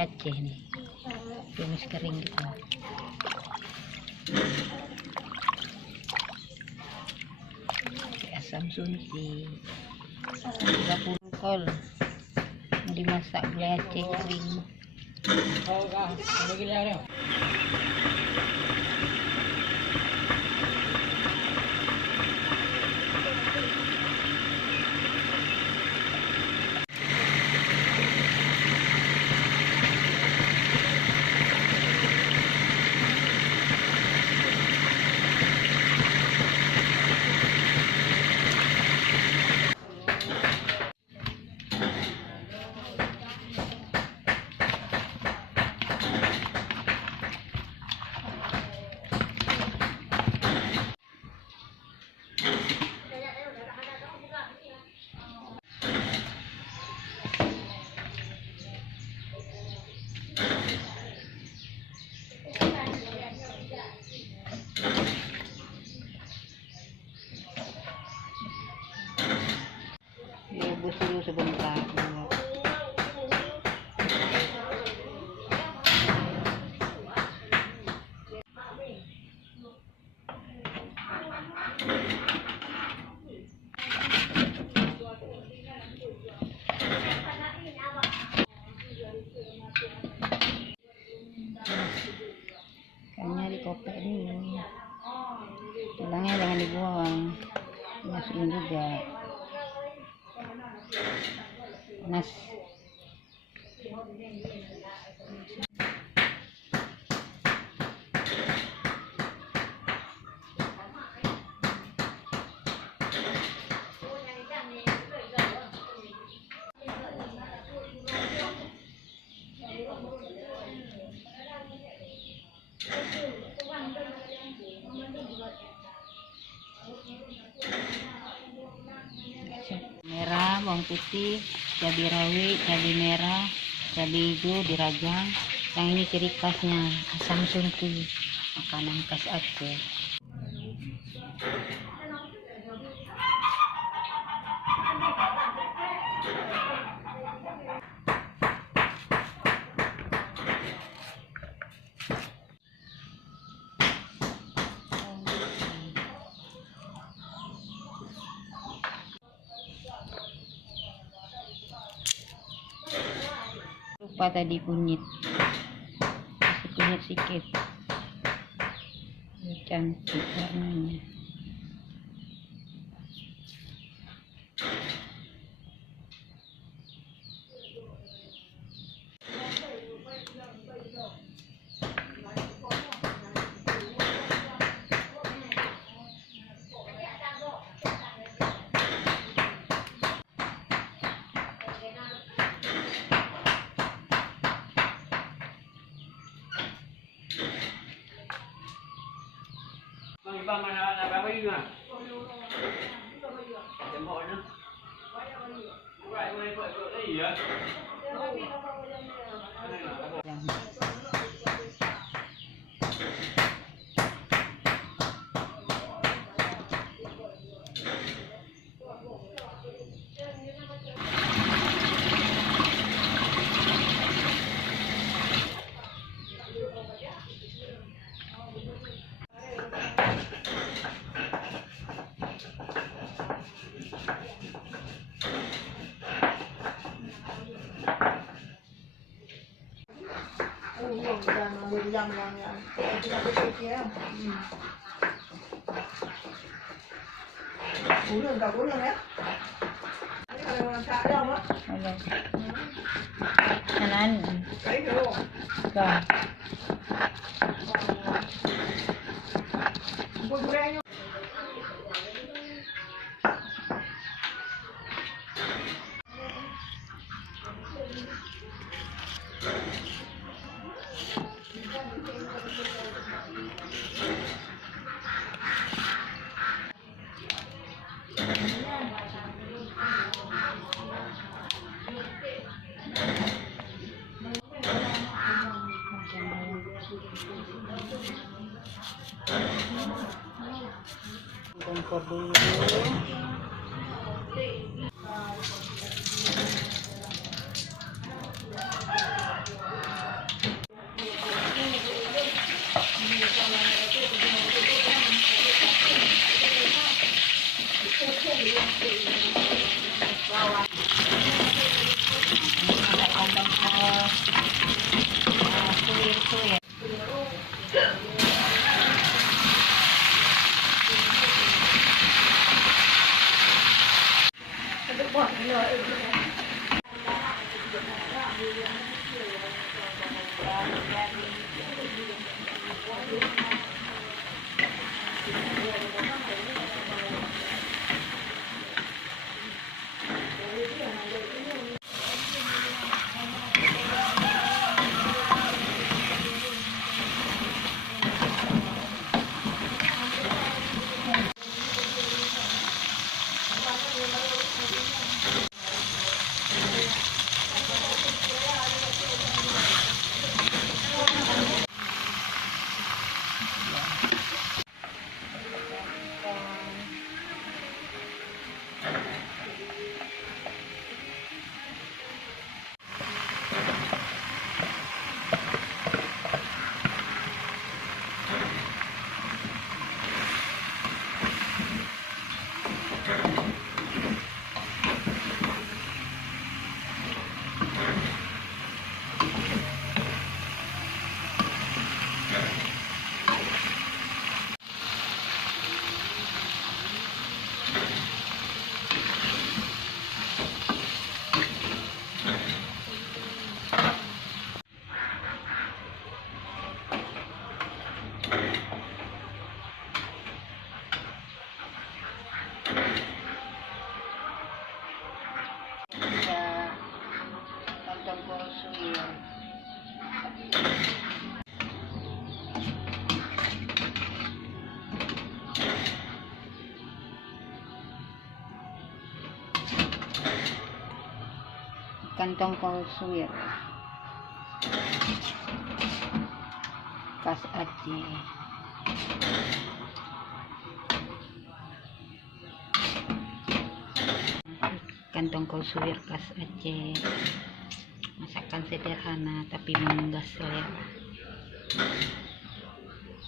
Aceh nih, tumis kering gitu. Asam sunti, 30 kol dimasak gulai Aceh kering. Direbus dulu sebentar. Ikannya dikopek dulu, tulangnya jangan dibuang, masukin juga. Panas. Merah, bawang putih, cabai rawit, cabai merah, cabai hijau dirajang. Yang ini ciri khasnya asam sunti, makanan khas Aceh. Lupa tadi kunyit, kasih kunyit sedikit, cantik warnanya. Bang mana berapa ini mah? Jempol nih. Buat ini ya. Uống cả uống đấy. Xả đâu á? Kanan. Cái đâu? Rồi. Kompor dulu. suwir. Kantong kol suwir. Kantong kol suwir. Khas Aceh. Kantong kol suwir khas Aceh. Masakan sederhana tapi menggugah selera.